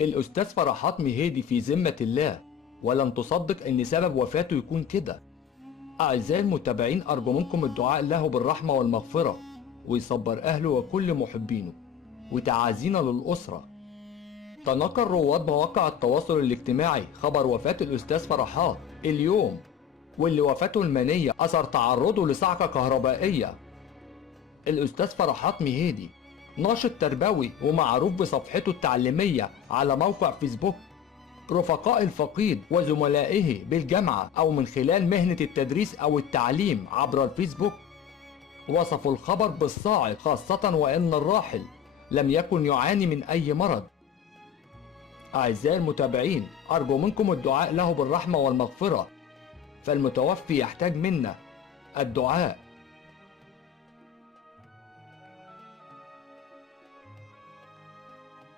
الأستاذ فرحات مهيدي في ذمة الله، ولن تصدق إن سبب وفاته يكون كده. أعزائي المتابعين، أرجو منكم الدعاء له بالرحمة والمغفرة، ويصبر أهله وكل محبينه، وتعازينا للأسرة. تناقل رواد مواقع التواصل الاجتماعي خبر وفاة الأستاذ فرحات اليوم، واللي وفاته المنية أثر تعرضه لصعقة كهربائية. الأستاذ فرحات مهيدي ناشط تربوي ومعروف بصفحته التعليمية على موقع فيسبوك. رفقاء الفقيد وزملائه بالجامعة أو من خلال مهنة التدريس أو التعليم عبر الفيسبوك وصفوا الخبر بالصاعق، خاصة وأن الراحل لم يكن يعاني من أي مرض. أعزائي المتابعين، أرجو منكم الدعاء له بالرحمة والمغفرة، فالمتوفي يحتاج منا الدعاء